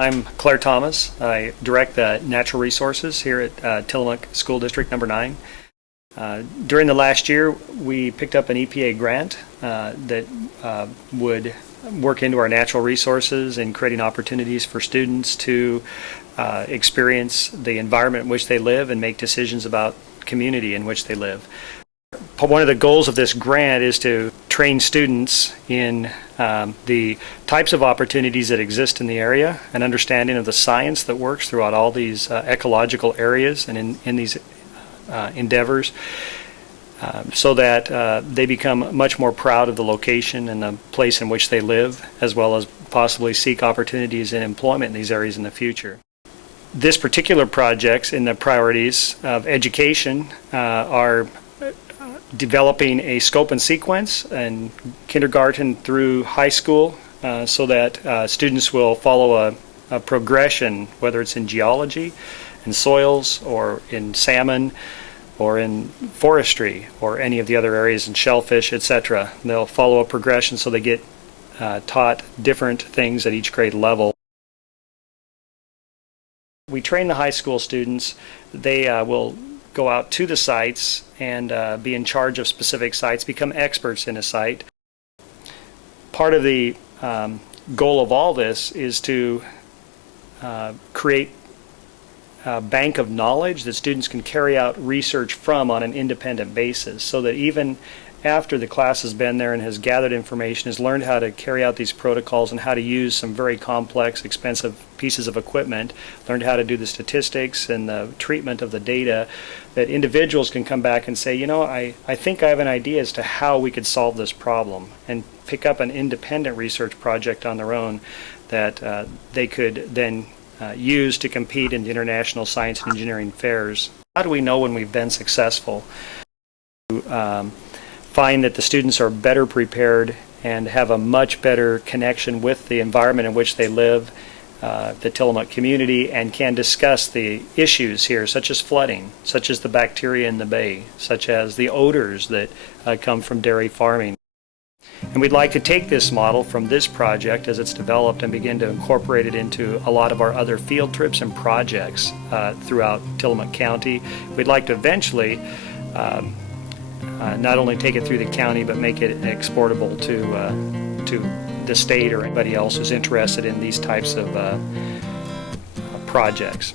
I'm Clair Thomas. I direct the natural resources here at Tillamook School District number 9. During the last year, we picked up an EPA grant that would work into our natural resources and creating opportunities for students to experience the environment in which they live and make decisions about community in which they live. One of the goals of this grant is to train students in the types of opportunities that exist in the area, an understanding of the science that works throughout all these ecological areas and in these endeavors, so that they become much more proud of the location and the place in which they live, as well as possibly seek opportunities in employment in these areas in the future. This particular project in the priorities of education are developing a scope and sequence in kindergarten through high school so that students will follow a progression, whether it's in geology, in soils, or in salmon, or in forestry, or any of the other areas in shellfish, etc. They'll follow a progression so they get taught different things at each grade level. We train the high school students. They will go out to the sites and be in charge of specific sites, become experts in a site. Part of the goal of all this is to create a bank of knowledge that students can carry out research from on an independent basis, so that even after the class has been there and has gathered information, has learned how to carry out these protocols and how to use some very complex, expensive pieces of equipment, learned how to do the statistics and the treatment of the data, that individuals can come back and say, you know, I think I have an idea as to how we could solve this problem, and pick up an independent research project on their own that they could then use to compete in the international science and engineering fairs. How do we know when we've been successful? Find that the students are better prepared and have a much better connection with the environment in which they live, the Tillamook community, and can discuss the issues here, such as flooding, such as the bacteria in the bay, such as the odors that come from dairy farming. And we'd like to take this model from this project as it's developed and begin to incorporate it into a lot of our other field trips and projects throughout Tillamook County. We'd like to eventually not only take it through the county, but make it exportable to the state or anybody else who's interested in these types of projects.